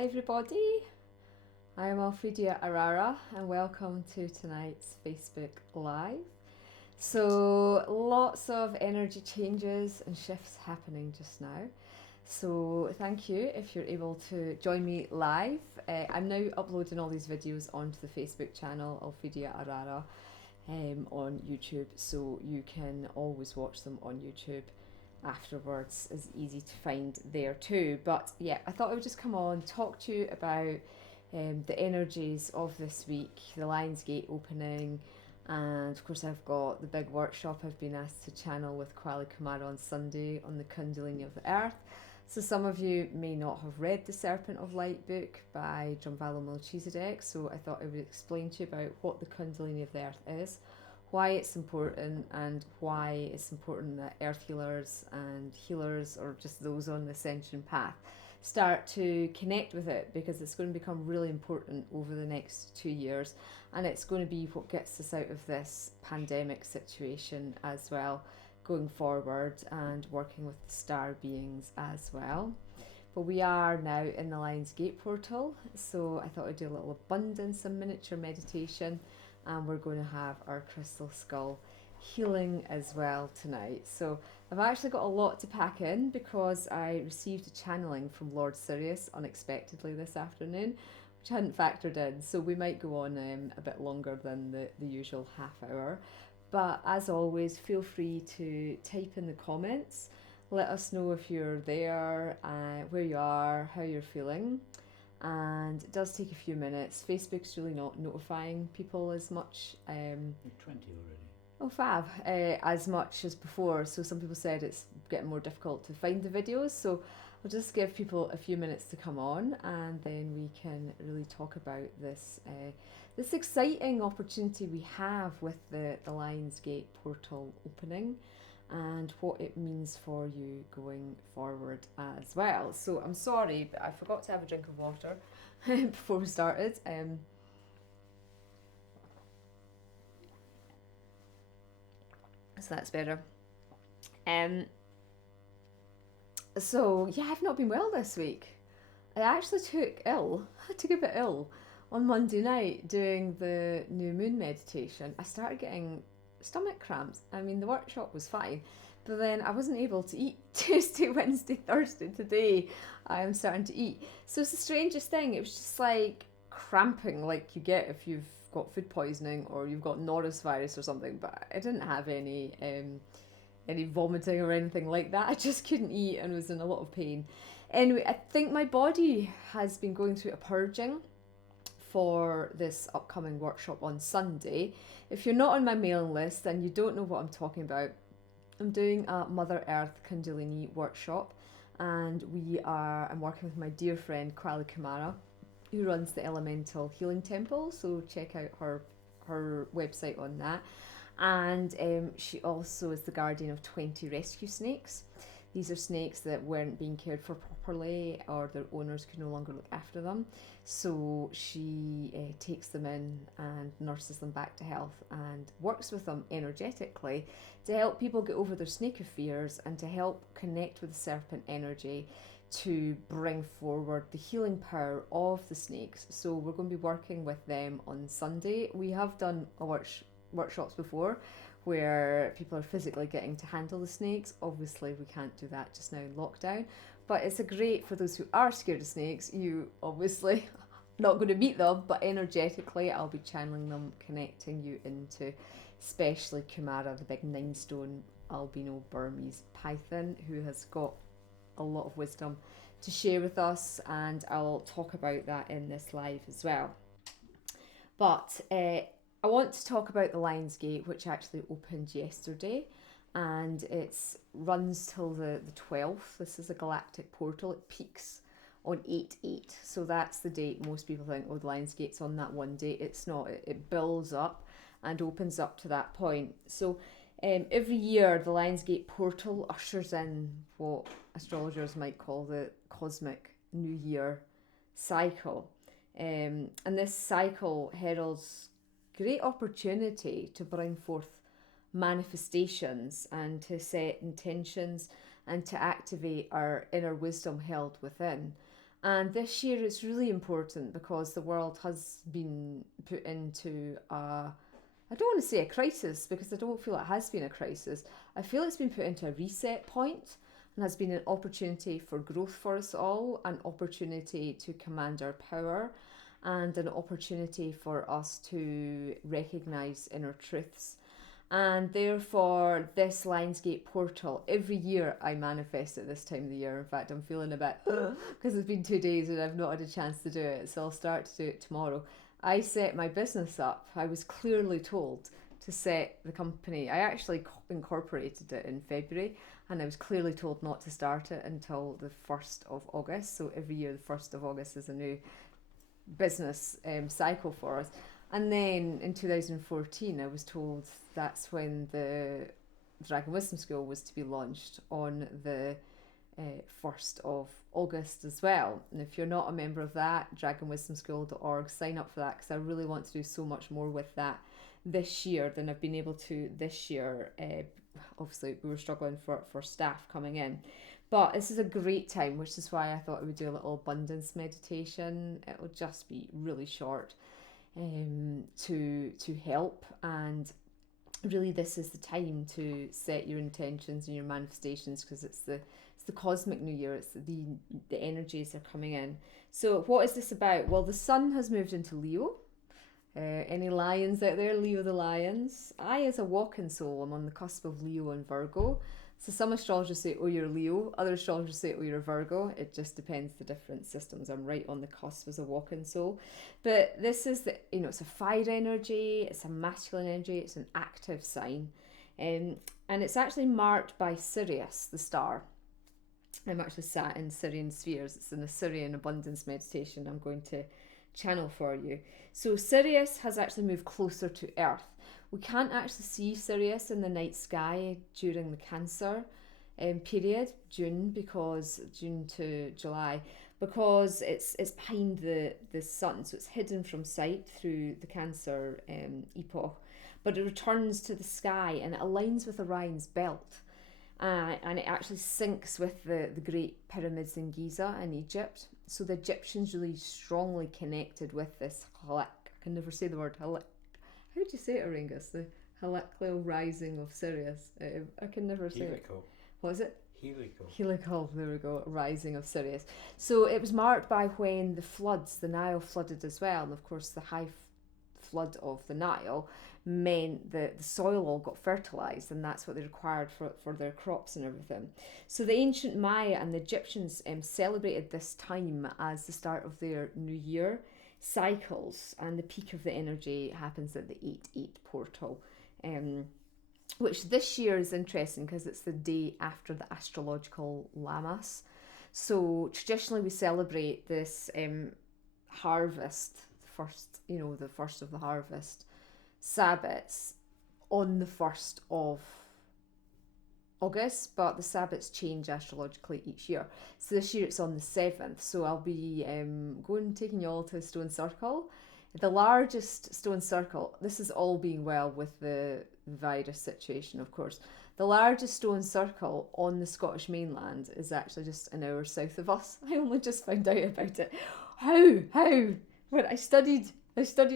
Hi everybody, I am Alphedia Arara and welcome to tonight's Facebook Live. So lots of energy changes and shifts happening just now. So thank you if you're able to join me live. I'm now uploading all these videos onto the Facebook channel Alphedia Arara on YouTube, so you can always watch them on YouTube afterwards. Is easy to find there too. But yeah, I thought I would just come on, talk to you about the energies of this week, the Lionsgate opening, and of course I've got the big workshop I've been asked to channel with Kwali Kumara on Sunday on the Kundalini of Earth. So some of you may not have read the Serpent of Light book by Drunvalo Melchizedek, so I thought I would explain to you about what the Kundalini of the Earth is, why it's important, and why it's important that earth healers and healers, or just those on the ascension path, start to connect with it, because it's going to become really important over the next 2 years, and it's going to be what gets us out of this pandemic situation as well going forward, and working with the star beings as well. But we are now in the Lionsgate Portal, so I thought I'd do a little abundance and miniature meditation, and we're going to have our crystal skull healing as well tonight. So I've actually got a lot to pack in because I received a channeling from Lord Sirius unexpectedly this afternoon, which I hadn't factored in, so we might go on a bit longer than the usual half hour. But as always, feel free to type in the comments, let us know if you're there, where you are, how you're feeling. And it does take a few minutes. Facebook's really not notifying people as much. 20 already. Oh, fab. As much as before. So some people said it's getting more difficult to find the videos. So I'll just give people a few minutes to come on, and then we can really talk about this this exciting opportunity we have with the Lionsgate Portal opening, and what it means for you going forward as well. So I'm sorry, but I forgot to have a drink of water before we started. So that's better. So yeah, I've not been well this week. I actually took a bit ill on Monday night doing the new moon meditation. I started getting stomach cramps. I mean, the workshop was fine, but then I wasn't able to eat Tuesday, Wednesday, Thursday. Today I'm starting to eat. So it's the strangest thing. It was just like cramping, like you get if you've got food poisoning or you've got norovirus or something. But I didn't have any vomiting or anything like that. I just couldn't eat and was in a lot of pain. Anyway, I think my body has been going through a purging for this upcoming workshop on Sunday. If you're not on my mailing list and you don't know what I'm talking about, I'm doing a Mother Earth Kundalini workshop, and I'm working with my dear friend Kwali Kumara, who runs the Elemental Healing Temple, so check out her website on that. And she also is the guardian of 20 rescue snakes. These are snakes that weren't being cared for properly, or their owners could no longer look after them. So she takes them in and nurses them back to health, and works with them energetically to help people get over their snake of fears, and to help connect with the serpent energy to bring forward the healing power of the snakes. So we're going to be working with them on Sunday. We have done workshops before where people are physically getting to handle the snakes. Obviously we can't do that just now in lockdown, but it's a great for those who are scared of snakes. You obviously not going to meet them, but energetically I'll be channeling them, connecting you into especially Kumara, the big 9-stone albino Burmese python, who has got a lot of wisdom to share with us, and I'll talk about that in this live as well. But I want to talk about the Lionsgate, which actually opened yesterday, and it runs till the 12th. This is a galactic portal. It peaks on 8/8, so that's the date most people think, oh, the Lionsgate's on that one date. It's not. It builds up and opens up to that point. So every year the Lionsgate Portal ushers in what astrologers might call the cosmic New Year cycle, and this cycle heralds great opportunity to bring forth manifestations and to set intentions and to activate our inner wisdom held within. And this year it's really important because the world has been put into I don't want to say a crisis because I don't feel it has been a crisis. I feel it's been put into a reset point and has been an opportunity for growth for us all, an opportunity to command our power, and an opportunity for us to recognise inner truths. And therefore, this Lionsgate Portal, every year I manifest at this time of the year. In fact, I'm feeling a bit, because it's been 2 days and I've not had a chance to do it, so I'll start to do it tomorrow. I set my business up. I was clearly told to set the company. I actually incorporated it in February, and I was clearly told not to start it until the 1st of August. So every year, the 1st of August is a new business cycle for us. And then in 2014, I was told that's when the Dragon Wisdom School was to be launched on the 1st of August as well. And if you're not a member of that, dragonwisdomschool.org, sign up for that, because I really want to do so much more with that this year than I've been able to this year. Obviously, we were struggling for staff coming in. But this is a great time, which is why I thought I would do a little abundance meditation. It will just be really short to help, and really this is the time to set your intentions and your manifestations, because it's the cosmic new year. It's the energies are coming in. So what is this about? Well, the sun has moved into Leo. Any lions out there? Leo the lions. I, as a walking soul, I'm on the cusp of Leo and Virgo. So some astrologers say, oh, you're Leo. Other astrologers say, oh, you're Virgo. It just depends the different systems. I'm right on the cusp as a walking soul. But this is it's a fire energy. It's a masculine energy. It's an active sign. And it's actually marked by Sirius, the star. I'm actually sat in Sirian spheres. It's an Assyrian abundance meditation I'm going to channel for you. So Sirius has actually moved closer to Earth. We can't actually see Sirius in the night sky during the Cancer period, June to July, because it's behind the sun, so it's hidden from sight through the Cancer epoch, but it returns to the sky and it aligns with Orion's belt. And it actually syncs with the Great Pyramids in Giza in Egypt. So the Egyptians really strongly connected with this halak. I can never say the word halak. How do you say it, Auraengus? The heliacal rising of Sirius. I can never say Helical. it. What is it? Helical. Helical, there we go, rising of Sirius. So it was marked by when the Nile flooded as well. And of course, the high flood of the Nile meant that the soil all got fertilized, and that's what they required for their crops and everything. So the ancient Maya and the Egyptians celebrated this time as the start of their new year cycles, and the peak of the energy happens at the 8-8 portal, which this year is interesting because it's the day after the astrological Lammas. So traditionally we celebrate this harvest, the first of the harvest Sabbats on the 1st of August, but the Sabbats change astrologically each year. So this year it's on the 7th, so I'll be taking you all to a stone circle. The largest stone circle, this is all being well with the virus situation, of course. The largest stone circle on the Scottish mainland is actually just an hour south of us. I only just found out about it. How? When I studied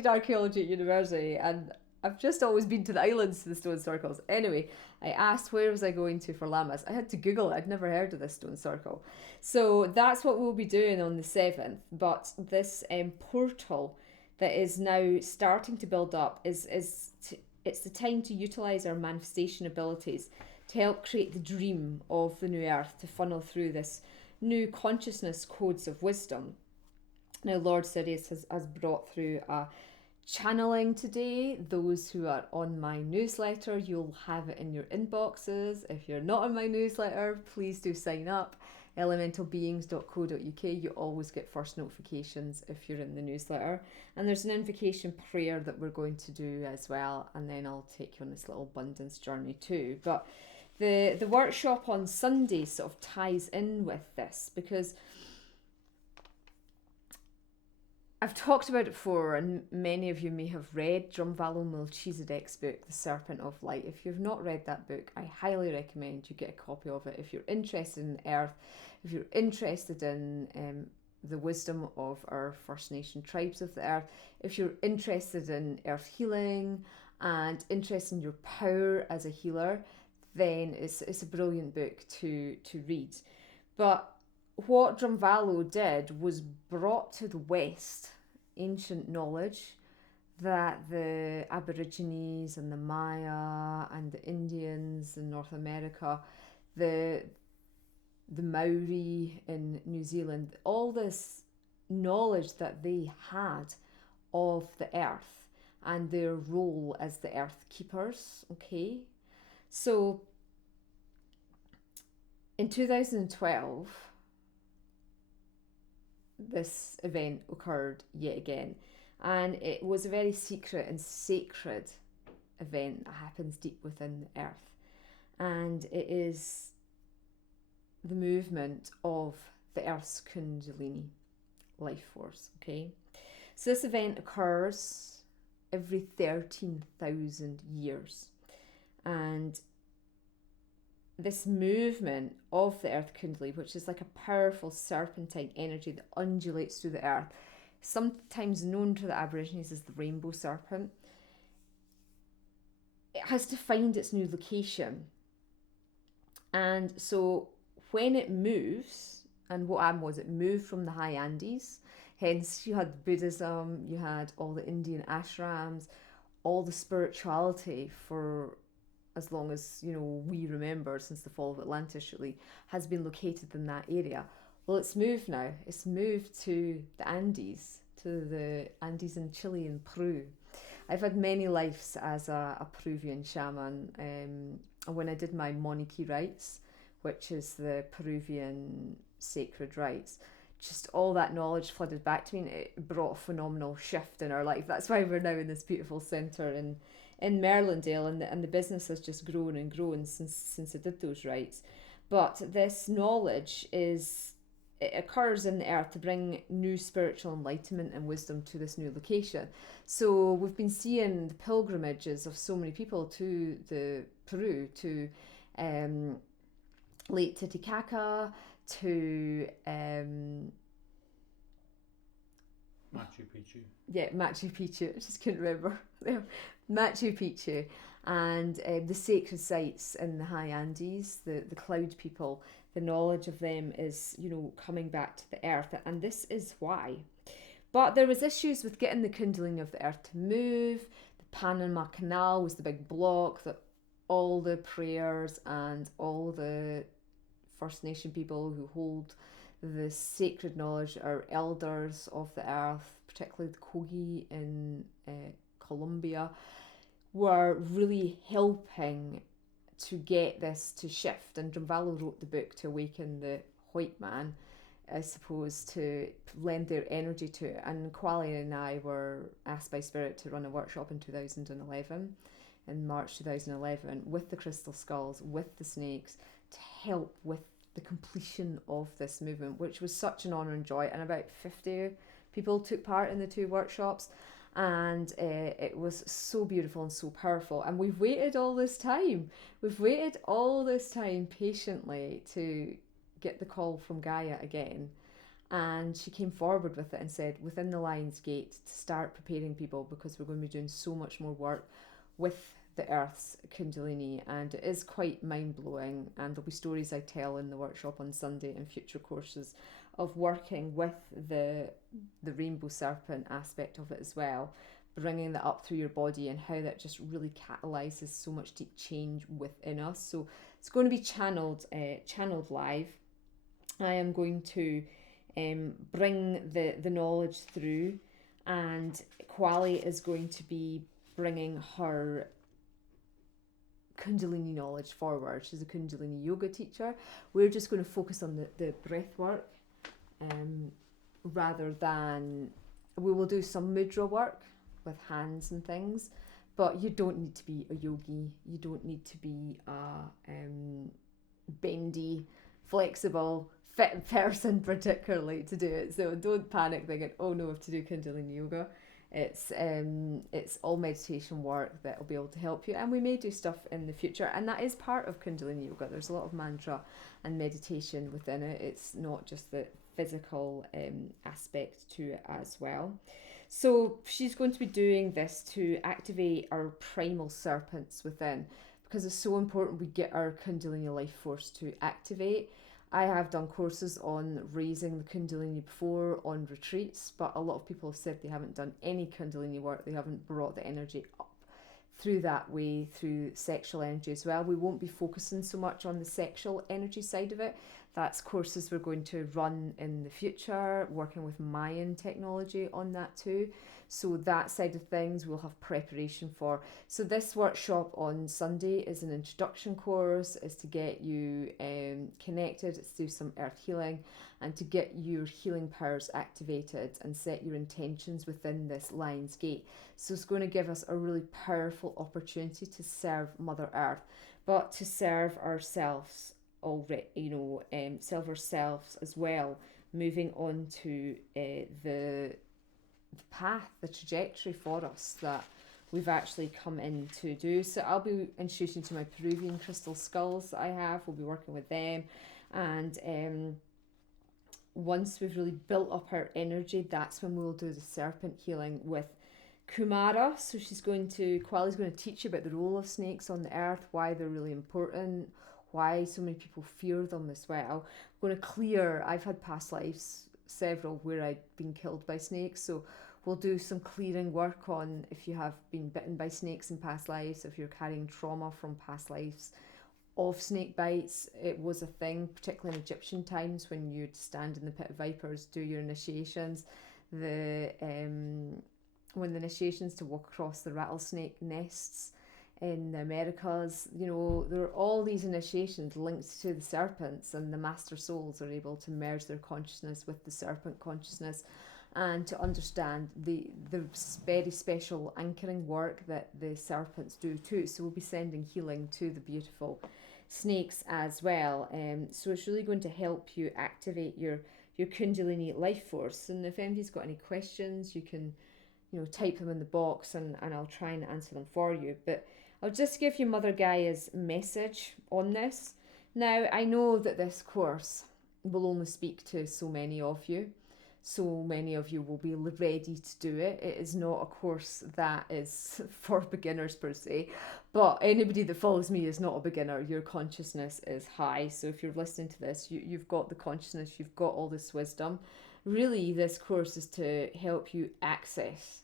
archaeology at university, and I've just always been to the islands to the stone circles. Anyway, I asked where was I going to for Lammas. I had to Google it. I'd never heard of this stone circle. So that's what we'll be doing on the 7th. But this portal that is now starting to build up it's the time to utilise our manifestation abilities to help create the dream of the new earth, to funnel through this new consciousness codes of wisdom. Now, Lord Sirius has brought through a channeling today. Those who are on my newsletter, you'll have it in your inboxes. If you're not on my newsletter, please do sign up. elementalbeings.co.uk. You always get first notifications if you're in the newsletter. And there's an invocation prayer that we're going to do as well. And then I'll take you on this little abundance journey too. But the workshop on Sunday sort of ties in with this, because I've talked about it before, and many of you may have read Drumvalo Melchizedek's book, The Serpent of Light. If you've not read that book, I highly recommend you get a copy of it. If you're interested in Earth, if you're interested in the wisdom of our First Nation tribes of the earth. If you're interested in earth healing and interested in your power as a healer, then it's a brilliant book to read. But what Drumvalo did was brought to the West ancient knowledge that the Aborigines and the Maya and the Indians in North America, the Maori in New Zealand, all this knowledge that they had of the earth and their role as the earth keepers. Okay, so in 2012 this event occurred yet again, and it was a very secret and sacred event that happens deep within the earth, and it is the movement of the Earth's Kundalini life force. Okay, so this event occurs every 13,000 years, and this movement of the Earth Kundalini, which is like a powerful serpentine energy that undulates through the earth, sometimes known to the Aborigines as the Rainbow Serpent, it has to find its new location. And so when it moves, and what happened was it moved from the high Andes, hence you had Buddhism, you had all the Indian ashrams, all the spirituality for as long as, you know, we remember, since the fall of Atlantis really, has been located in that area. Well, it's moved now. It's moved to the Andes, to the Andes in Chile and Peru. I've had many lives as a Peruvian shaman. And when I did my monarchy rites, which is the Peruvian sacred rites, just all that knowledge flooded back to me, and it brought a phenomenal shift in our life. That's why we're now in this beautiful centre in Merlindale, and the business has just grown and grown since I did those rites. But this knowledge it occurs in the earth to bring new spiritual enlightenment and wisdom to this new location. So we've been seeing the pilgrimages of so many people to the Peru, to Lake Titicaca, to Machu Picchu. Yeah, Machu Picchu. I just couldn't remember. Machu Picchu, and the sacred sites in the high Andes, the cloud people. The knowledge of them is, you know, coming back to the earth, and this is why. But there was issues with getting the Kundalini of the earth to move. The Panama Canal was the big block that all the prayers and all the First Nation people who hold the sacred knowledge, our elders of the earth, particularly the Kogi in Colombia, were really helping to get this to shift. And Drumvalo wrote the book to awaken the white man, I suppose, to lend their energy to it. And Kwali and I were asked by Spirit to run a workshop in 2011, in March 2011, with the crystal skulls, with the snakes, to help with the completion of this movement, which was such an honour and joy. And about 50 people took part in the two workshops, and it was so beautiful and so powerful. And we've waited all this time. We've waited all this time patiently to get the call from Gaia again. And she came forward with it and said, within the Lionsgate, to start preparing people, because we're going to be doing so much more work with the Earth's Kundalini, and it is quite mind-blowing. And there'll be stories I tell in the workshop on Sunday and future courses of working with the Rainbow Serpent aspect of it as well, bringing that up through your body, and how that just really catalyses so much deep change within us. So it's going to be channeled live. I am going to bring the knowledge through, and Kwali is going to be bringing her Kundalini knowledge forward. She's a Kundalini yoga teacher. We're just going to focus on the breath work, rather than, we will do some mudra work with hands and things, but you don't need to be a yogi. You don't need to be a bendy, flexible, fit person particularly to do it. So don't panic thinking, oh no, I have to do Kundalini yoga. It's all meditation work that will be able to help you, and we may do stuff in the future, and that is part of Kundalini yoga. There's a lot of mantra and meditation within it. It's not just that physical aspect to it as well. So she's going to be doing this to activate our primal serpents within, because it's so important we get our Kundalini life force to activate. I have done courses on raising the Kundalini before on retreats, but a lot of people have said they haven't done any Kundalini work, they haven't brought the energy up through that way, through sexual energy as well. We won't be focusing so much on the sexual energy side of it. That's courses we're going to run in the future, working with Mayan technology on that too. So that side of things we'll have preparation for. So this workshop on Sunday is an introduction course, is to get you connected, it's to do some earth healing and to get your healing powers activated and set your intentions within this Lionsgate. So it's going to give us a really powerful opportunity to serve Mother Earth, but to serve ourselves already, serve ourselves as well, moving on to the path, the trajectory for us that we've actually come in to do. So I'll be introducing to my Peruvian crystal skulls that I have. We'll be working with them, and once we've really built up our energy, that's when we'll do the serpent healing with Kumara. So Kwali's going to teach you about the role of snakes on the earth, why they're really important, why so many people fear them as well. I'm going to clear, I've had past lives, several, where I've been killed by snakes, so we'll do some clearing work on if you have been bitten by snakes in past lives, if you're carrying trauma from past lives of snake bites. It was a thing, particularly in Egyptian times, when you'd stand in the pit of vipers, do your initiations. When the initiations to walk across the rattlesnake nests in the Americas, there are all these initiations linked to the serpents, and the master souls are able to merge their consciousness with the serpent consciousness and to understand the very special anchoring work that the serpents do too. So we'll be sending healing to the beautiful snakes as well. So it's really going to help you activate your Kundalini life force. And if anybody's got any questions, you can type them in the box and I'll try and answer them for you. But I'll just give you Mother Gaia's message on this. Now, I know that this course will only speak to so many of you. So many of you will be ready to do it. It is not a course that is for beginners per se, but anybody that follows me is not a beginner. Your consciousness is high. So if you're listening to this, you've got the consciousness, you've got all this wisdom. Really, this course is to help you access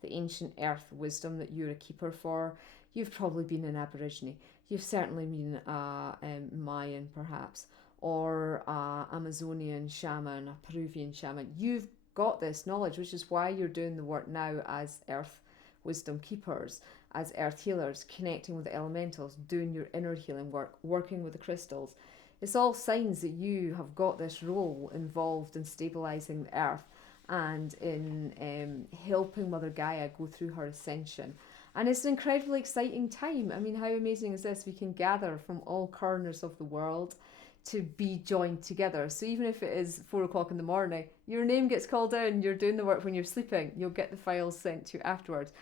the ancient earth wisdom that you're a keeper for. You've probably been an Aborigine. You've certainly been a Mayan, perhaps, or a Amazonian shaman, a Peruvian shaman. You've got this knowledge, which is why you're doing the work now as earth wisdom keepers, as earth healers, connecting with the elementals, doing your inner healing work, working with the crystals. It's all signs that you have got this role involved in stabilizing the earth and in helping Mother Gaia go through her ascension. And it's an incredibly exciting time. I mean, how amazing is this? We can gather from all corners of the world to be joined together. So even if it is 4 o'clock in the morning, your name gets called in, you're doing the work when you're sleeping, you'll get the files sent to you afterwards.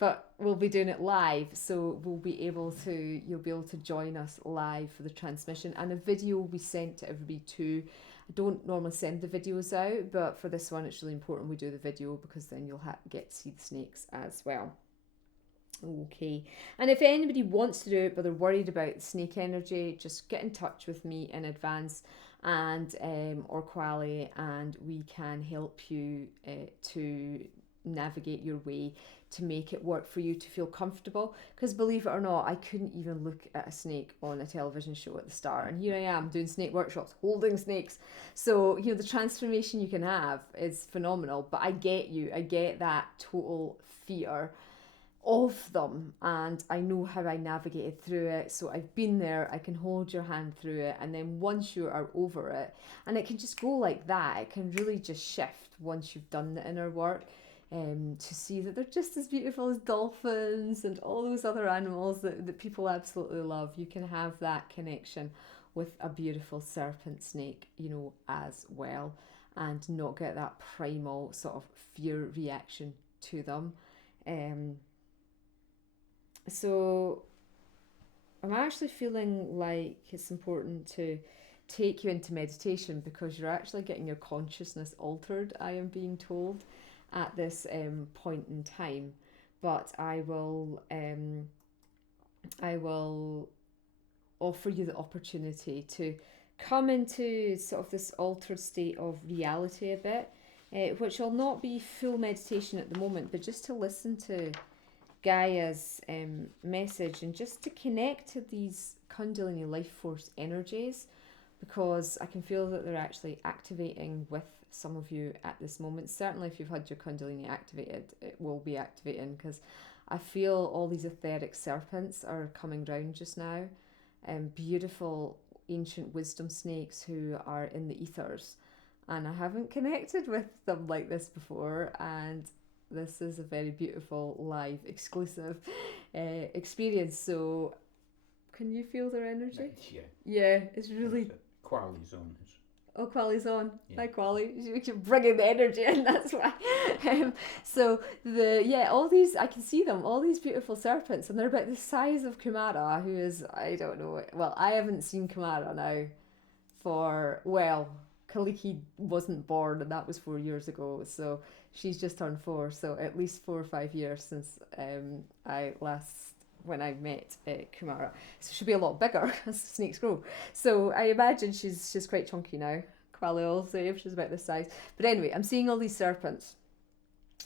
But we'll be doing it live, so you'll be able to join us live for the transmission, and a video will be sent to everybody too. I don't normally send the videos out, but for this one it's really important we do the video, because then you'll get to see the snakes as well. Okay, and if anybody wants to do it but they're worried about snake energy, just get in touch with me in advance and or Kwali, and we can help you to navigate your way to make it work for you to feel comfortable. Because believe it or not, I couldn't even look at a snake on a television show at the start, and here I am doing snake workshops, holding snakes. So the transformation you can have is phenomenal. But I get you, I get that total fear of them, and I know how I navigated through it. So I've been there, I can hold your hand through it, and then once you are over it, and it can just go like that, it can really just shift once you've done the inner work, to see that they're just as beautiful as dolphins and all those other animals that people absolutely love. You can have that connection with a beautiful serpent snake, as well, and not get that primal sort of fear reaction to them. So I'm actually feeling like it's important to take you into meditation, because you're actually getting your consciousness altered, I am being told, at this point in time. But I will offer you the opportunity to come into sort of this altered state of reality a bit, which will not be full meditation at the moment, but just to listen to Gaia's message and just to connect to these Kundalini life force energies, because I can feel that they're actually activating with some of you at this moment. Certainly if you've had your Kundalini activated, it will be activating, because I feel all these etheric serpents are coming round just now, and beautiful ancient wisdom snakes who are in the ethers, and I haven't connected with them like this before, and this is a very beautiful live exclusive experience. So can you feel their energy? Yeah, it's really Quali's on. Oh, Quali's on. Yeah. Hi, Quali. You're bringing the energy in, that's why. So, all these, I can see them, all these beautiful serpents, and they're about the size of Kumara, who is, I don't know, well, I haven't seen Kumara now for, well, Kaliki wasn't born, and that was 4 years ago, so she's just turned 4, so at least 4 or 5 years since when I met Kumara. So she'll be a lot bigger as snakes grow. So I imagine she's quite chunky now. Quali will say if she's about this size. But anyway, I'm seeing all these serpents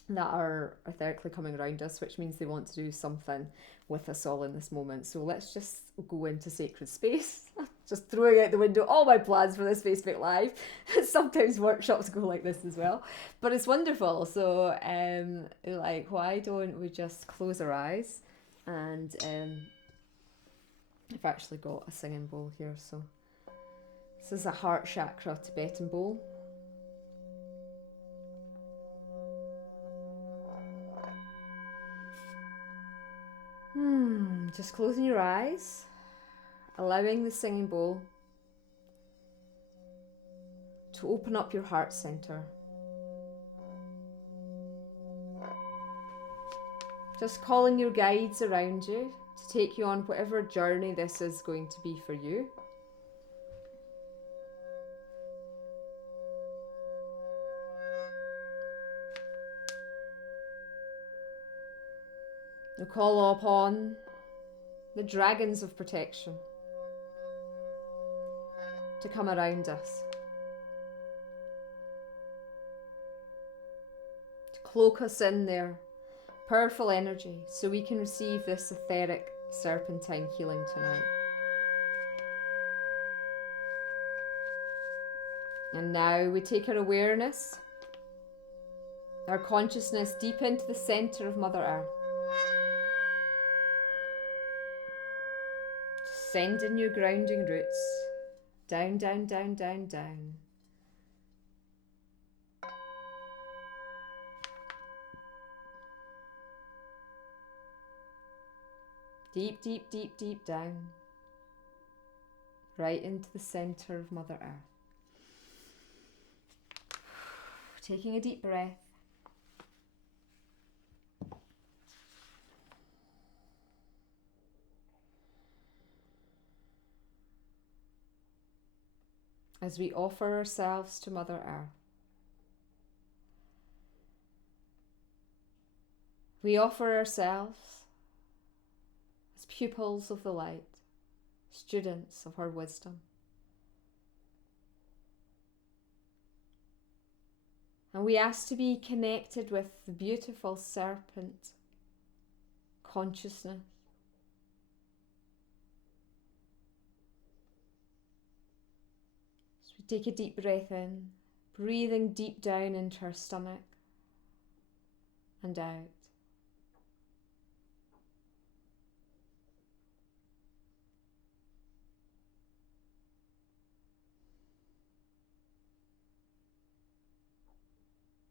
that are etherically coming around us, which means they want to do something with us all in this moment. So let's just go into sacred space. Just throwing out the window all my plans for this Facebook Live. Sometimes workshops go like this as well. But it's wonderful. So why don't we just close our eyes? And I've actually got a singing bowl here, so this is a heart chakra Tibetan bowl. Just closing your eyes, allowing the singing bowl to open up your heart center. Just calling your guides around you to take you on whatever journey this is going to be for you. You call upon the dragons of protection to come around us, to cloak us in their powerful energy so we can receive this etheric serpentine healing tonight. And now we take our awareness, our consciousness deep into the center of Mother Earth. Send in your grounding roots, down, down, down, down, down. Deep, deep, deep, deep down, right into the center of Mother Earth. Taking a deep breath. As we offer ourselves to Mother Earth, we offer ourselves as pupils of the light, students of her wisdom. And we ask to be connected with the beautiful serpent consciousness. So we take a deep breath in, breathing deep down into our stomach and out.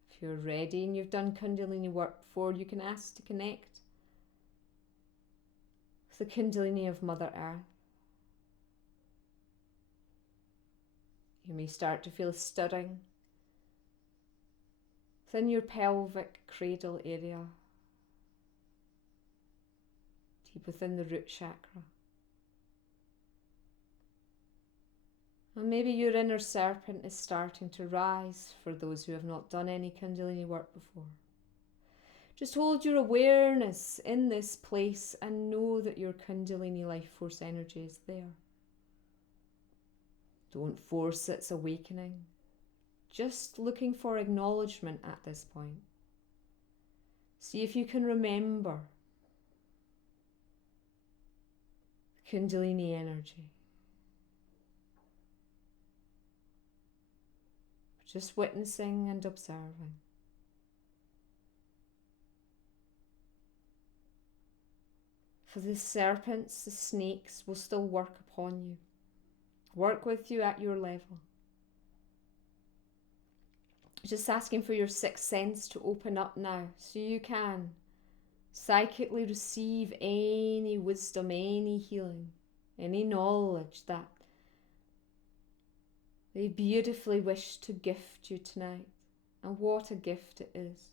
If you're ready and you've done Kundalini work before, you can ask to connect with the Kundalini of Mother Earth. You may start to feel a stirring within your pelvic cradle area, deep within the root chakra. And maybe your inner serpent is starting to rise for those who have not done any Kundalini work before. Just hold your awareness in this place and know that your Kundalini life force energy is there. Don't force its awakening. Just looking for acknowledgement at this point. See if you can remember the Kundalini energy. Just witnessing and observing. For the serpents, the snakes will still work upon you. Work with you at your level. Just asking for your sixth sense to open up now so you can psychically receive any wisdom, any healing, any knowledge that they beautifully wish to gift you tonight. And what a gift it is.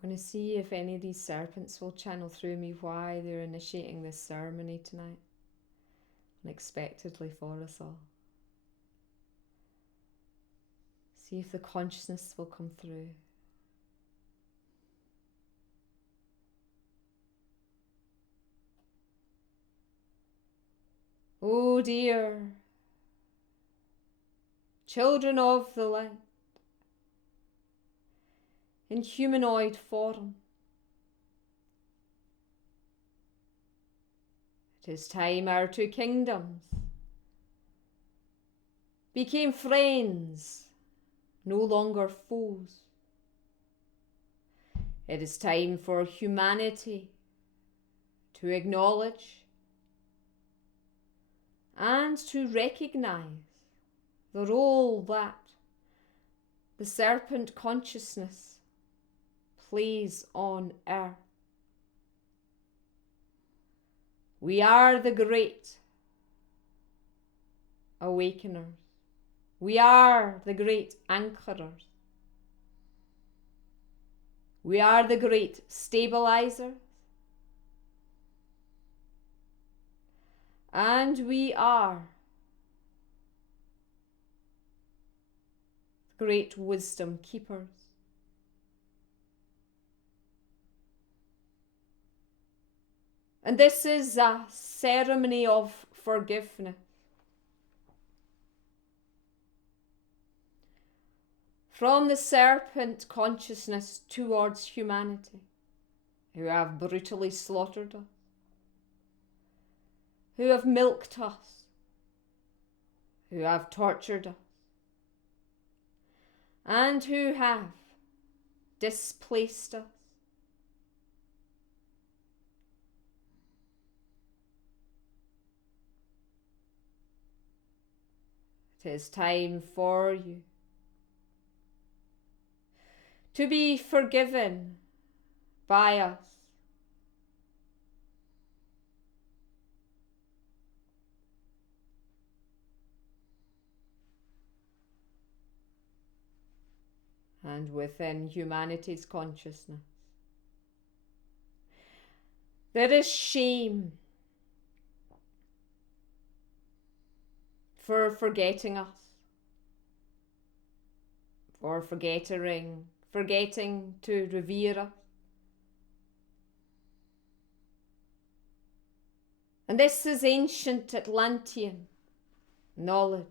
I'm going to see if any of these serpents will channel through me why they're initiating this ceremony tonight. Unexpectedly for us all. See if the consciousness will come through. Oh dear, children of the light, in humanoid form, it is time our two kingdoms became friends, no longer foes. It is time for humanity to acknowledge and to recognize the role that the serpent consciousness plays on Earth. We are the great awakeners. We are the great anchorers. We are the great stabilizers. And we are great wisdom keepers. And this is a ceremony of forgiveness. From the serpent consciousness towards humanity, who have brutally slaughtered us, who have milked us, who have tortured us, and who have displaced us. It is time for you to be forgiven by us. And within humanity's consciousness, there is shame for forgetting us, for forgetting to revere us. And this is ancient Atlantean knowledge.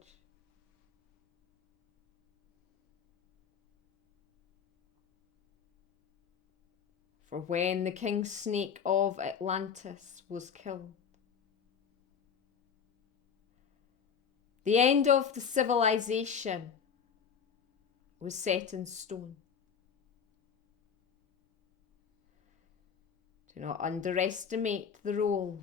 For when the king snake of Atlantis was killed, the end of the civilization was set in stone. Do not underestimate the role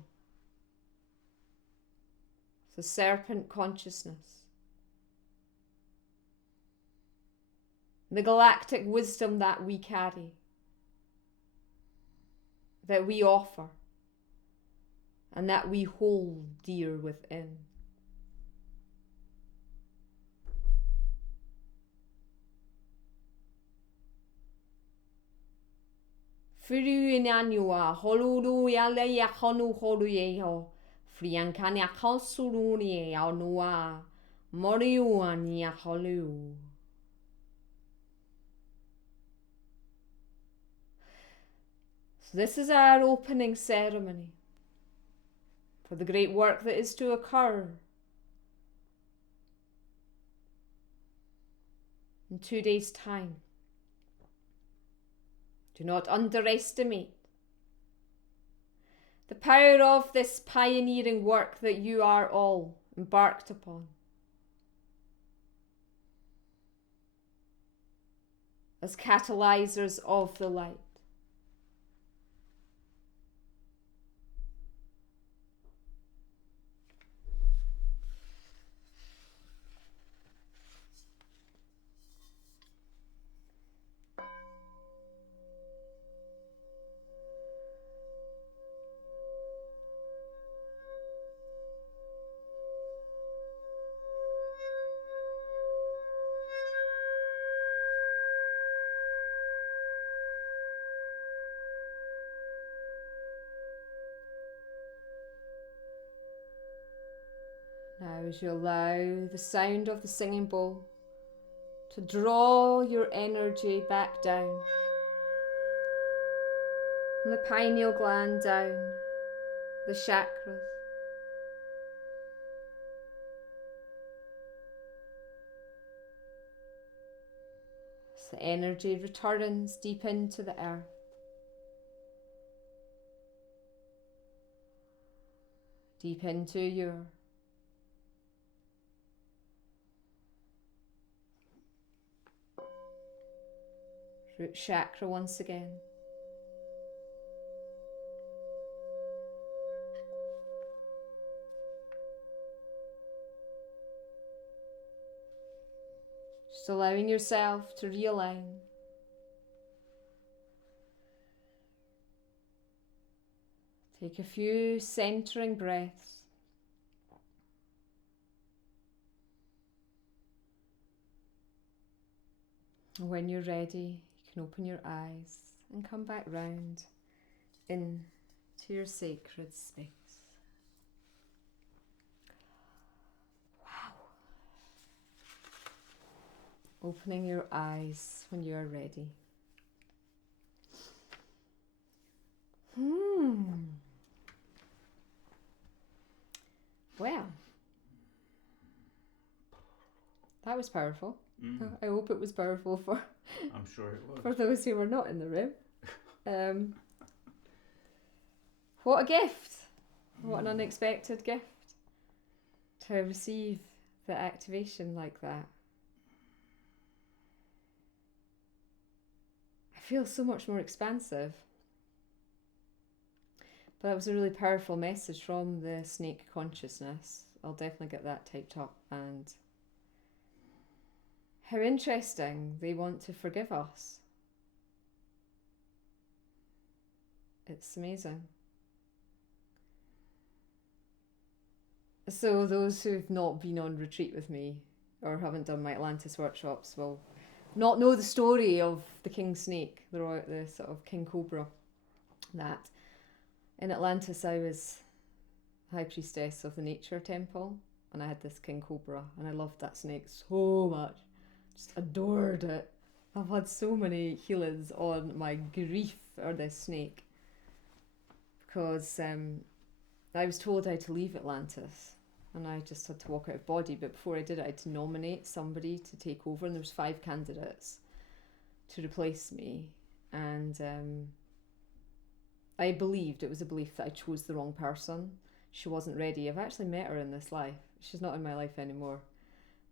of the serpent consciousness, the galactic wisdom that we carry, that we offer, and that we hold dear within. Furu inanua holulu yale yakonu holuyeho friankani akonsuruni aunua moriuan yakolu. So this is our opening ceremony for the great work that is to occur in 2 days' time. Do not underestimate the power of this pioneering work that you are all embarked upon as catalyzers of the light. Now, as you allow the sound of the singing bowl to draw your energy back down from the pineal gland down, the chakras, as the energy returns deep into the earth, deep into your root chakra once again. Just allowing yourself to realign. Take a few centering breaths. And when you're ready, you can open your eyes and come back round into your sacred space. Wow. Opening your eyes when you are ready. Well, that was powerful. I hope it was powerful for I'm sure it was. for those who were not in the room. What a gift! What an unexpected gift to receive the activation like that. I feel so much more expansive. But that was a really powerful message from the snake consciousness. I'll definitely get that typed up. And how interesting, they want to forgive us. It's amazing. So those who've not been on retreat with me or haven't done my Atlantis workshops will not know the story of the king snake, the sort of king cobra. That in Atlantis I was high priestess of the nature temple, and I had this king cobra, and I loved that snake so much. Just adored it. I've had so many healings on my grief for this snake because I was told I had to leave Atlantis and I just had to walk out of body, but before I did it I had to nominate somebody to take over, and there was 5 candidates to replace me, and I believed, it was a belief, that I chose the wrong person. She wasn't ready. I've actually met her in this life. She's not in my life anymore.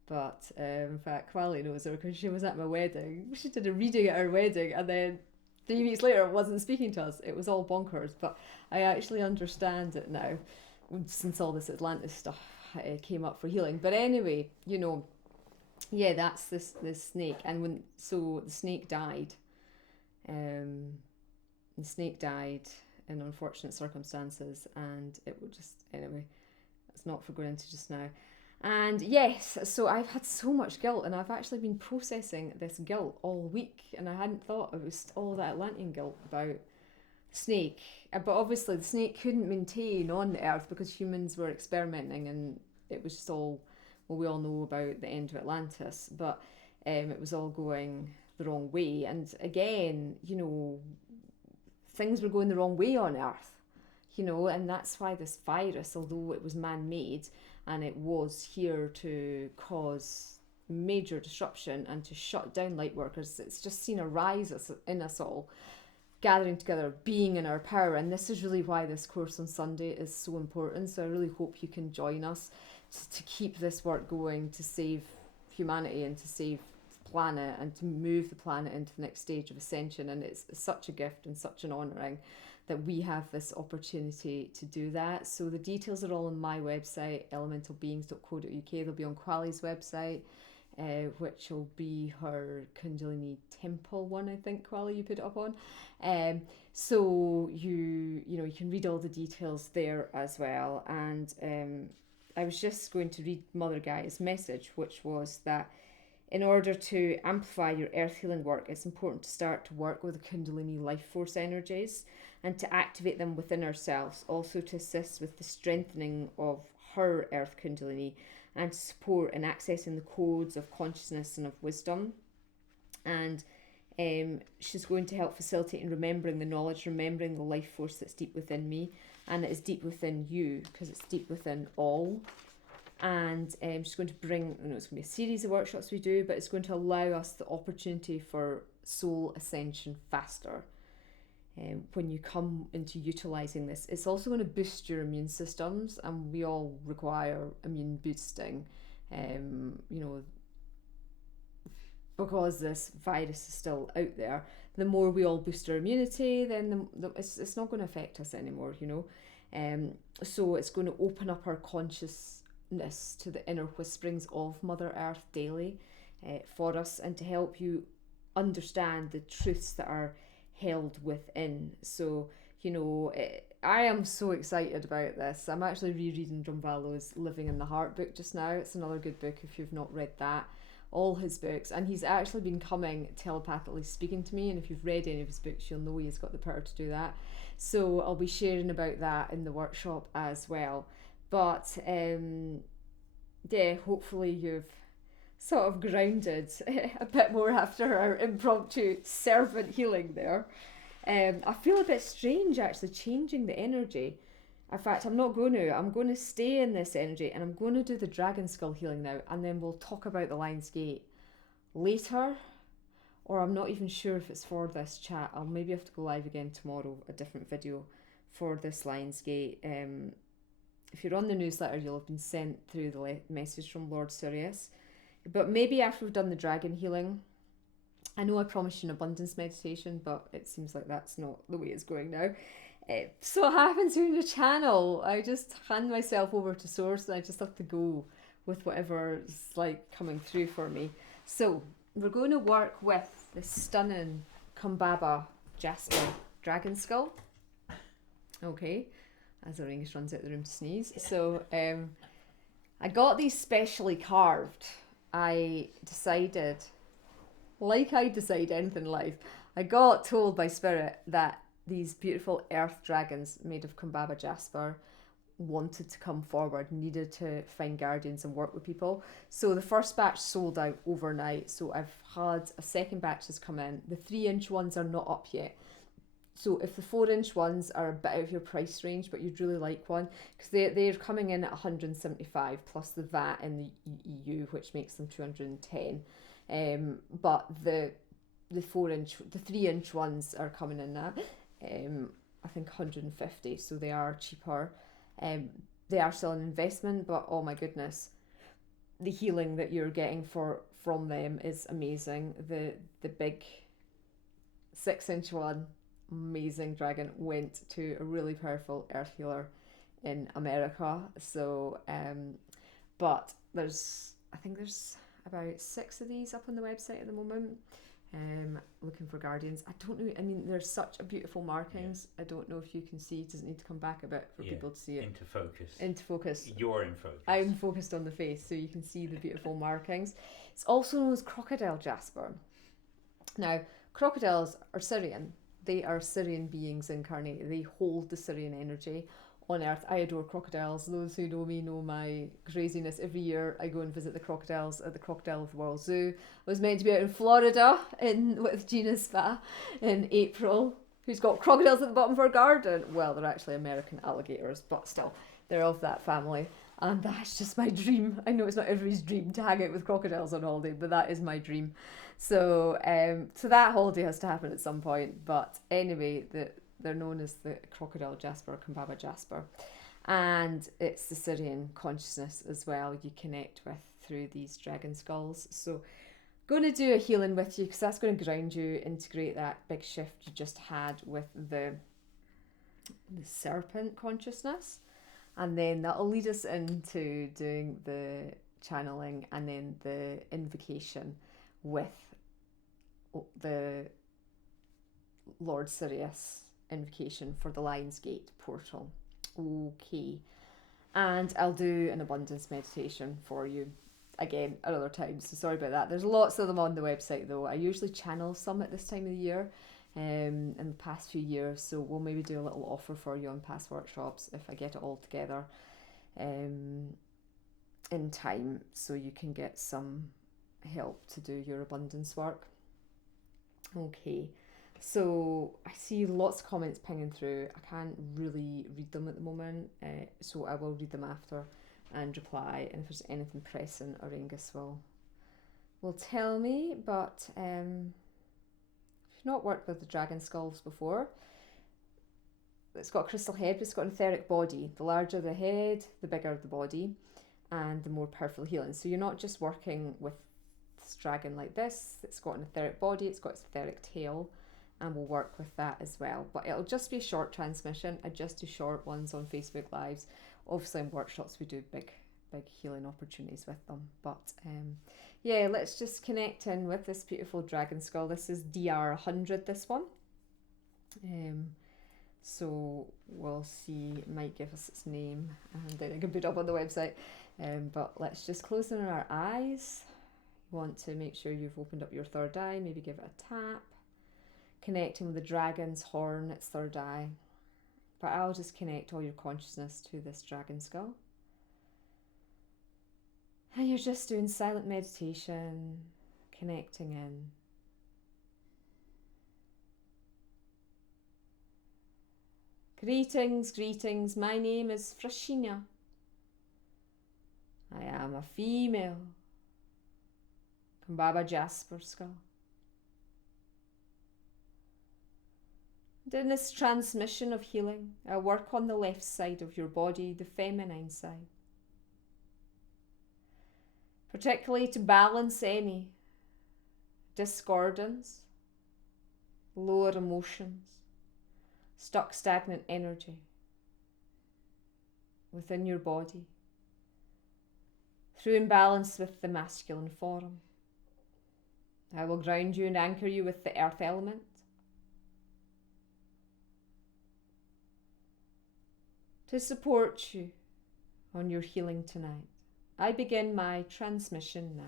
But in fact, Kwali knows her because she was at my wedding. She did a reading at our wedding, and then 3 weeks later, it wasn't speaking to us. It was all bonkers. But I actually understand it now, since all this Atlantis stuff came up for healing. But anyway, yeah, that's this snake. And the snake died. The snake died in unfortunate circumstances, and it would just, anyway, it's not for going into just now. And yes, so I've had so much guilt, and I've actually been processing this guilt all week, and I hadn't thought it was all that Atlantean guilt about the snake. But obviously the snake couldn't maintain on the Earth because humans were experimenting, and it was just all, well, we all know about the end of Atlantis, but it was all going the wrong way. And again, things were going the wrong way on Earth, and that's why this virus, although it was man-made, and it was here to cause major disruption and to shut down light workers, it's just seen a rise in us all, gathering together, being in our power. And this is really why this course on Sunday is so important. So I really hope you can join us to keep this work going, to save humanity and to save the planet and to move the planet into the next stage of ascension. And it's such a gift and such an honouring that we have this opportunity to do that. So the details are all on my website, elementalbeings.co.uk. They'll be on Quali's website, which will be her Kundalini temple one, I think, Quali, you put it up on. So you can read all the details there as well. And I was just going to read Mother Gaia's message, which was that in order to amplify your earth healing work, it's important to start to work with the Kundalini life force energies and to activate them within ourselves, also to assist with the strengthening of her earth Kundalini and to support in accessing the codes of consciousness and of wisdom. And she's going to help facilitate in remembering the knowledge, remembering the life force that's deep within me, and it is deep within you because it's deep within all. And she's going to bring, it's going to be a series of workshops we do, but it's going to allow us the opportunity for soul ascension faster. When you come into utilising this, it's also going to boost your immune systems, and we all require immune boosting, because this virus is still out there. The more we all boost our immunity, then it's not going to affect us anymore, so it's going to open up our consciousness to the inner whisperings of Mother Earth daily for us, and to help you understand the truths that are held within. So I am so excited about this. I'm actually rereading Drumvallo's Living in the Heart book just now. It's another good book if you've not read that. All his books, and he's actually been coming telepathically speaking to me, and if you've read any of his books, you'll know he's got the power to do that. So I'll be sharing about that in the workshop as well. But yeah, hopefully you've sort of grounded a bit more after our impromptu servant healing there. I feel a bit strange actually changing the energy. In fact, I'm going to stay in this energy, and I'm going to do the dragon skull healing now, and then we'll talk about the Lionsgate later, or I'm not even sure if it's for this chat. I'll maybe have to go live again tomorrow, a different video for this Lionsgate. If you're on the newsletter, you'll have been sent through the message from Lord Sirius. But maybe after we've done the dragon healing, I know I promised you an abundance meditation, but it seems like that's not the way it's going now. So what happens here in the channel, I just hand myself over to Source, and I just have to go with whatever's like coming through for me. So we're going to work with this stunning Kambaba Jasper Dragon skull. Okay, as Auraengus runs out of the room to sneeze. So I got these specially carved. I decided, like I decide anything in life, I got told by Spirit that these beautiful earth dragons made of Kambaba Jasper wanted to come forward, needed to find guardians and work with people. So the first batch sold out overnight. So I've had a second batch has come in. The 3-inch ones are not up yet. So if the 4-inch ones are a bit out of your price range, but you'd really like one, because they're coming in at 175 plus the VAT in the EU, which makes them 210. But the 3-inch ones are coming in at I think 150, so they are cheaper. They are still an investment, but oh my goodness, the healing that you're getting from them is amazing. The big 6-inch one, amazing dragon, went to a really powerful earth healer in America. So, but I think there's about 6 of these up on the website at the moment. Looking for guardians. I don't know. I mean, there's such a beautiful markings. Yeah. I don't know if you can see. Does it need to come back a bit for people to see it? Into focus. Into focus. You're in focus. I'm focused on the face, so you can see the beautiful markings. It's also known as Crocodile Jasper. Now, crocodiles are Syrian. They are Syrian beings incarnate. They hold the Syrian energy on Earth. I adore crocodiles. Those who know me know my craziness. Every year I go and visit the crocodiles at the Crocodile of the World Zoo. I was meant to be out in Florida with Gina Spa in April, who's got crocodiles at the bottom of her garden. Well, they're actually American alligators, but still, they're of that family. And that's just my dream. I know it's not everybody's dream to hang out with crocodiles on holiday, but that is my dream. So that holiday has to happen at some point. But anyway, they're known as the Crocodile Jasper, Kambaba Jasper. And it's the Syrian consciousness as well you connect with through these dragon skulls. So going to do a healing with you because that's going to ground you, integrate that big shift you just had with the serpent consciousness. And then that'll lead us into doing the channeling and then the invocation with the Lord Sirius invocation for the Lionsgate Portal. Okay. And I'll do an abundance meditation for you again another time, so sorry about that. There's lots of them on the website though. I usually channel some at this time of the year in the past few years, so we'll maybe do a little offer for you on past workshops if I get it all together in time, so you can get some help to do your abundance work. Okay. So I see lots of comments pinging through. I can't really read them at the moment, so I will read them after and reply. And if there's anything pressing, Auraengus will tell me. But if you've not worked with the dragon skulls before, it's got a crystal head, but it's got an etheric body. The larger the head, the bigger the body, and the more powerful healing. So you're not just working with this dragon like this. It's got an etheric body, it's got its etheric tail, and we'll work with that as well. But it'll just be a short transmission. I just do short ones on Facebook Lives. Obviously in workshops we do big healing opportunities with them. But yeah, let's just connect in with this beautiful dragon skull. This is DR100, this one. So we'll see, it might give us its name and then it can put it up on the website. But let's just close in our eyes. You want to make sure you've opened up your third eye, maybe give it a tap. Connecting with the dragon's horn, its third eye. But I'll just connect all your consciousness to this dragon skull. And you're just doing silent meditation, connecting in. Greetings, my name is Frashina. I am a female Kambaba Jasper skull. And in this transmission of healing, I work on the left side of your body, the feminine side. Particularly to balance any discordance, lower emotions, stuck stagnant energy within your body, through imbalance with the masculine form. I will ground you and anchor you with the earth element. To support you on your healing tonight, I begin my transmission now.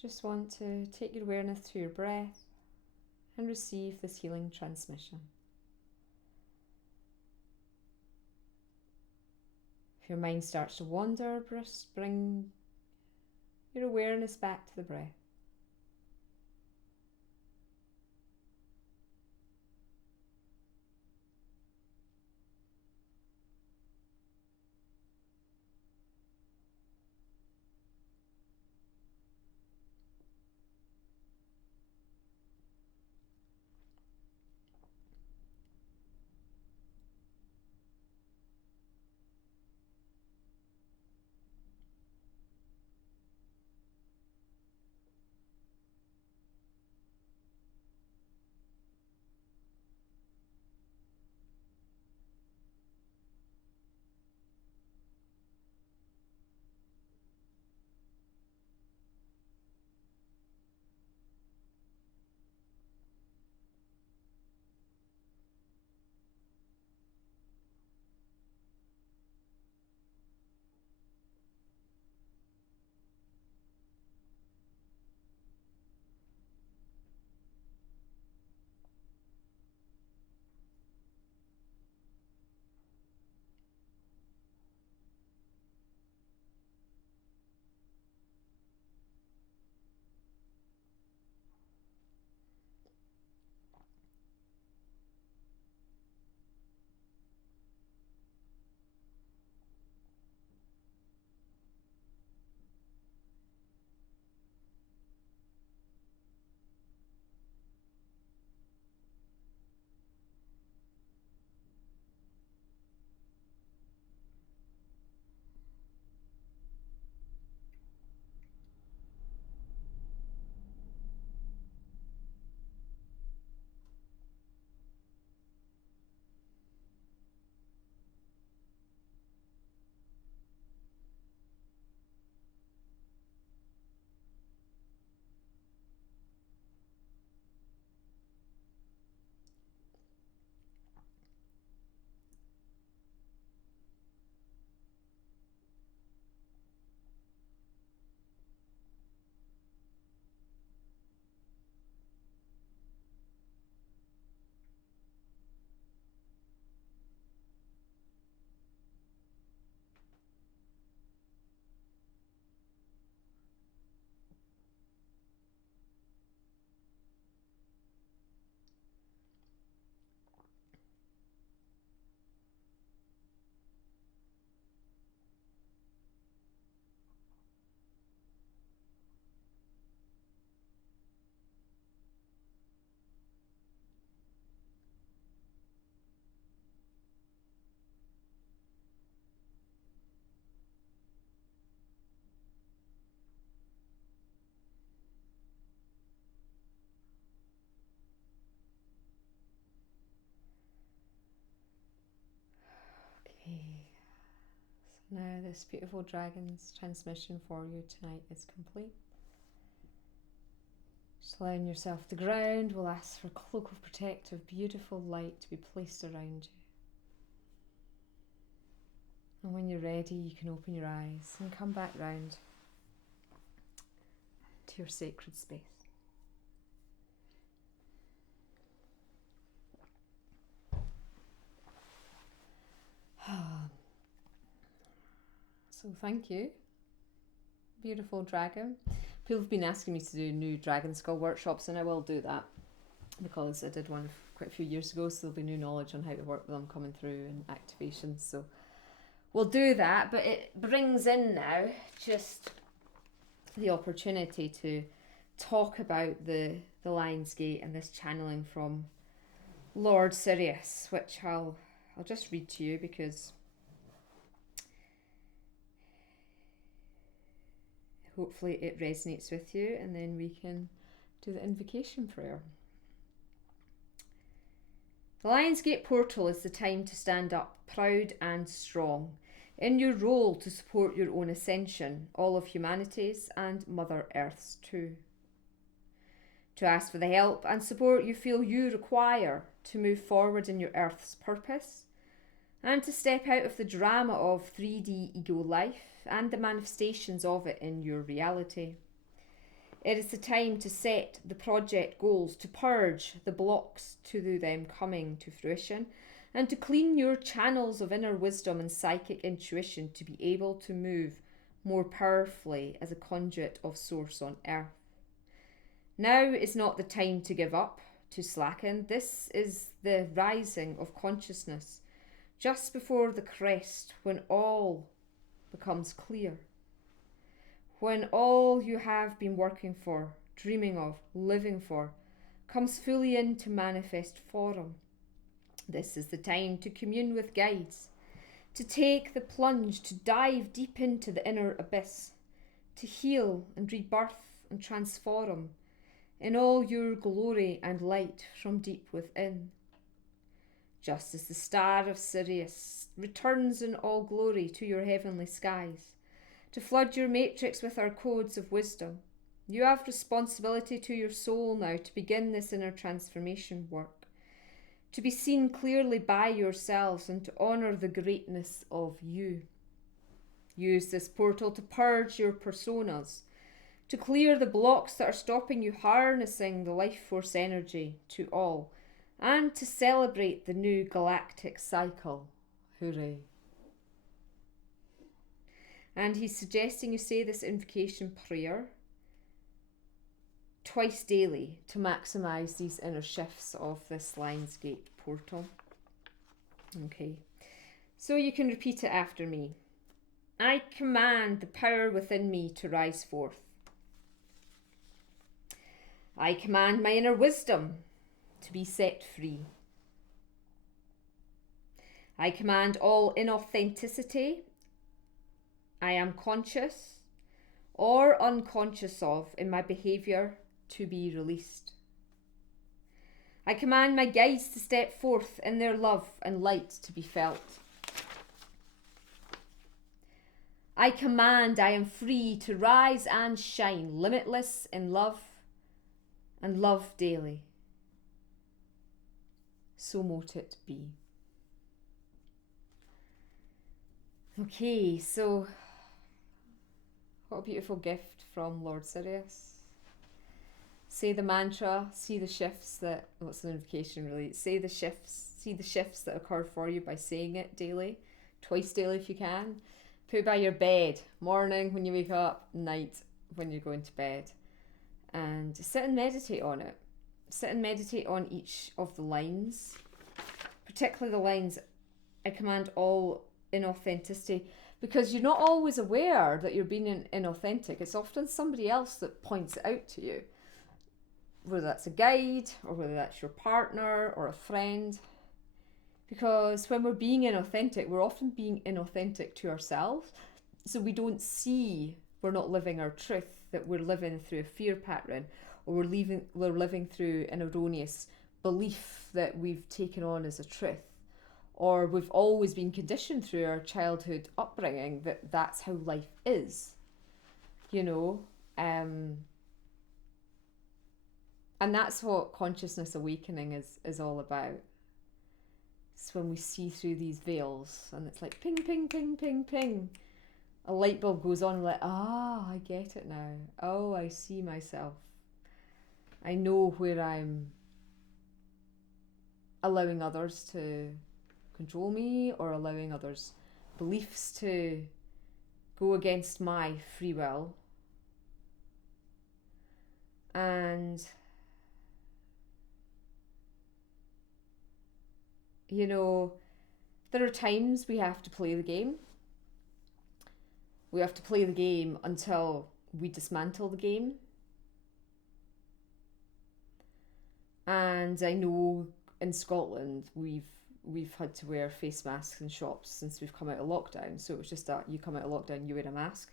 Just want to take your awareness to your breath and receive this healing transmission. If your mind starts to wander, just bring your awareness back to the breath. Now this beautiful dragon's transmission for you tonight is complete. Just allowing yourself to ground, we'll ask for a cloak of protective, beautiful light to be placed around you. And when you're ready, you can open your eyes and come back round to your sacred space. So thank you, beautiful dragon. People have been asking me to do new dragon skull workshops, and I will do that because I did one quite a few years ago, so there'll be new knowledge on how to work with them coming through and activations. So we'll do that, but it brings in now just the opportunity to talk about the Lionsgate and this channeling from Lord Sirius, which I'll just read to you because hopefully it resonates with you, and then we can do the invocation prayer. The Lionsgate Portal is the time to stand up proud and strong in your role to support your own ascension, all of humanity's and Mother Earth's too. To ask for the help and support you feel you require to move forward in your Earth's purpose, and to step out of the drama of 3D ego life and the manifestations of it in your reality. It is the time to set the project goals, to purge the blocks to them coming to fruition, and to clean your channels of inner wisdom and psychic intuition to be able to move more powerfully as a conduit of Source on Earth. Now is not the time to give up, to slacken. This is the rising of consciousness, just before the crest, when all becomes clear. When all you have been working for, dreaming of, living for, comes fully into manifest form. This is the time to commune with guides, to take the plunge, to dive deep into the inner abyss, to heal and rebirth and transform in all your glory and light from deep within. Just as the star of Sirius returns in all glory to your heavenly skies, to flood your matrix with our codes of wisdom, you have responsibility to your soul now to begin this inner transformation work, to be seen clearly by yourselves and to honour the greatness of you. Use this portal to purge your personas, to clear the blocks that are stopping you harnessing the life force energy to all, and to celebrate the new galactic cycle. Hooray. And he's suggesting you say this invocation prayer twice daily to maximise these inner shifts of this Lionsgate portal. Okay, so you can repeat it after me. I command the power within me to rise forth. I command my inner wisdom to be set free. I command all inauthenticity I am conscious or unconscious of in my behaviour to be released. I command my guides to step forth in their love and light to be felt. I command I am free to rise and shine, limitless in love and love daily. So mote it be. Okay, so what a beautiful gift from Lord Sirius. Say the mantra, see the shifts that, well, it's an invocation really, see the shifts that occur for you by saying it daily, twice daily if you can. Put it by your bed, morning when you wake up, night when you're going to bed. And sit and meditate on it. Sit and meditate on each of the lines, particularly the lines, I command all inauthenticity, because you're not always aware that you're being inauthentic. It's often somebody else that points it out to you, whether that's a guide or whether that's your partner or a friend. Because when we're being inauthentic, we're often being inauthentic to ourselves, so we don't see we're not living our truth, that we're living through a fear pattern, or we're living through an erroneous belief that we've taken on as a truth, or we've always been conditioned through our childhood upbringing that that's how life is, you know. And that's what consciousness awakening is all about. It's when we see through these veils and it's like ping, ping, ping, ping, ping. A light bulb goes on, like, I get it now. Oh, I see myself. I know where I'm allowing others to control me, or allowing others' beliefs to go against my free will. And, you know, there are times we have to play the game. We have to play the game until we dismantle the game. And I know in Scotland we've had to wear face masks in shops since we've come out of lockdown. So it was just that you come out of lockdown, you wear a mask.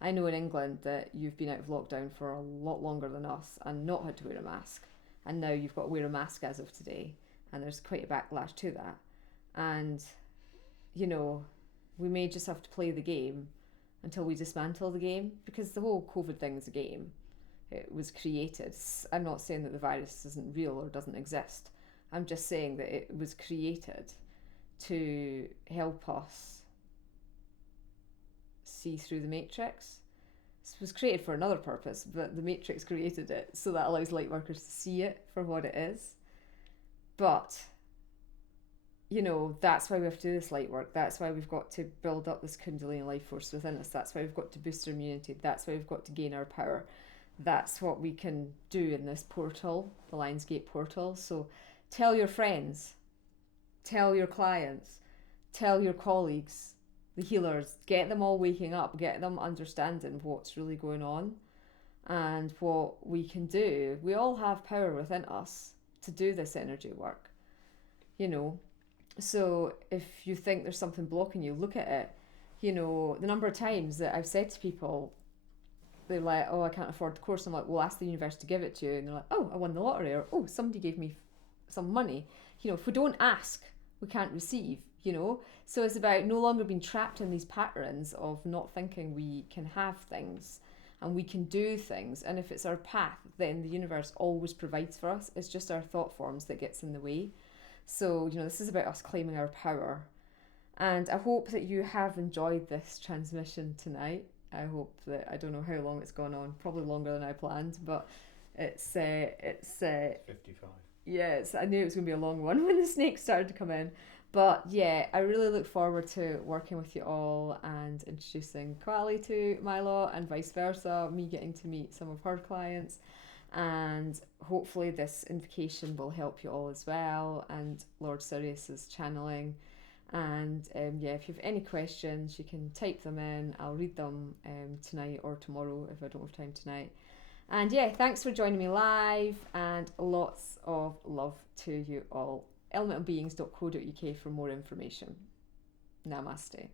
I know in England that you've been out of lockdown for a lot longer than us and not had to wear a mask. And now you've got to wear a mask as of today. And there's quite a backlash to that. And, you know, we may just have to play the game until we dismantle the game, because the whole COVID thing is a game. It was created. I'm not saying that the virus isn't real or doesn't exist. I'm just saying that it was created to help us see through the matrix. It was created for another purpose, but the matrix created it so that allows light workers to see it for what it is. But, you know, that's why we have to do this light work. That's why we've got to build up this Kundalini life force within us. That's why we've got to boost our immunity. That's why we've got to gain our power. That's what we can do in this portal, the Lionsgate Portal. So tell your friends, tell your clients, tell your colleagues, the healers, get them all waking up, get them understanding what's really going on and what we can do. We all have power within us to do this energy work, you know. So if you think there's something blocking you, look at it. You know, the number of times that I've said to people, they're like, I can't afford the course. I'm like, well, ask the universe to give it to you. And they're like, I won the lottery, or somebody gave me some money. You know, if we don't ask, we can't receive, you know. So it's about no longer being trapped in these patterns of not thinking we can have things and we can do things. And if it's our path, then the universe always provides for us. It's just our thought forms that gets in the way. So, you know, this is about us claiming our power. And I hope that you have enjoyed this transmission tonight. I hope that, I don't know how long it's gone on, probably longer than I planned, but it's 55. Yes, I knew it was going to be a long one when the snakes started to come in. But yeah, I really look forward to working with you all and introducing Kwali to my lot and vice versa, me getting to meet some of her clients. And hopefully this invocation will help you all as well, and Lord Sirius is channeling. And if you have any questions, you can type them in. I'll read them tonight or tomorrow if I don't have time tonight. And yeah, thanks for joining me live, and lots of love to you all. elementalbeings.co.uk for more information. Namaste.